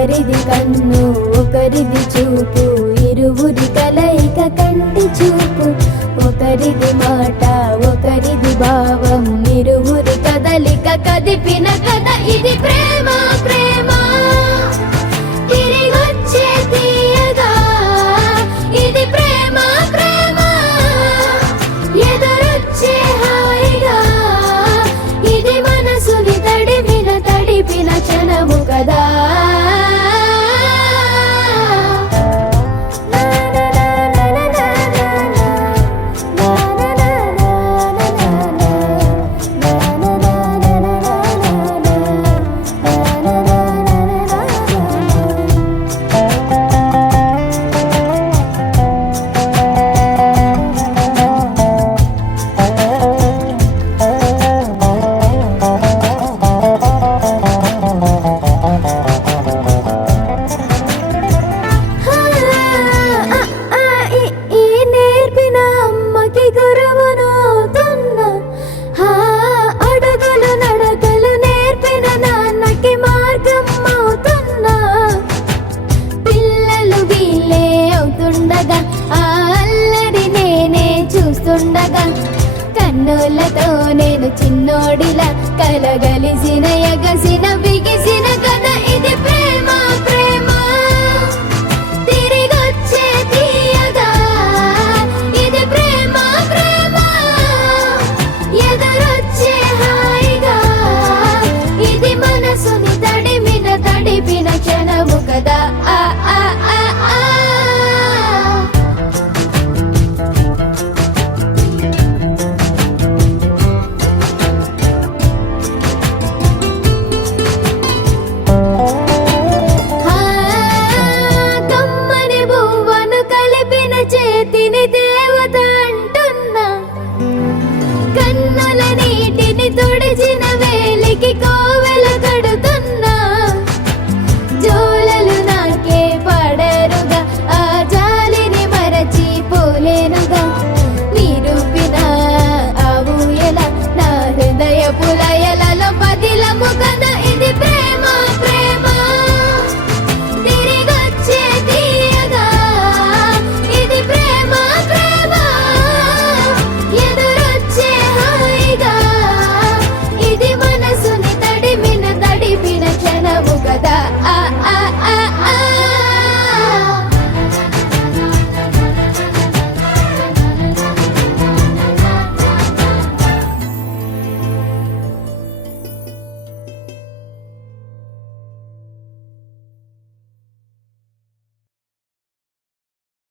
ఒకరిది కన్ను ఒకరిది చూపు, ఇరువురి కలయిక కంటి చూపు. ఒకరిది మాట ఒకరిది భావం, ఇరువురి కదలిక కదిపిన కథ ఇది ప్రేమ. ప్రేమ తిరిగొచ్చే తీయగా ఇది ప్రేమ. ప్రేమ ఎదురొచ్చే హాయిగా ఇది మనసుని తడిపిన క్షణము కదా. కన్నులతో నేను చిన్నోడిలా కలగలిసిన ఎగసిన బిగిసిన కథ ఇది ప్రేమ. ప్రేమ తిరిగొచ్చే తీయగా ఇది ప్రేమ. ప్రేమ ఎదురొచ్చే హాయిగా ఇది మనసుని తడిపిన క్షణము కదా. దేవత అంటున్నా కన్నుల నీటిని తుడిచిన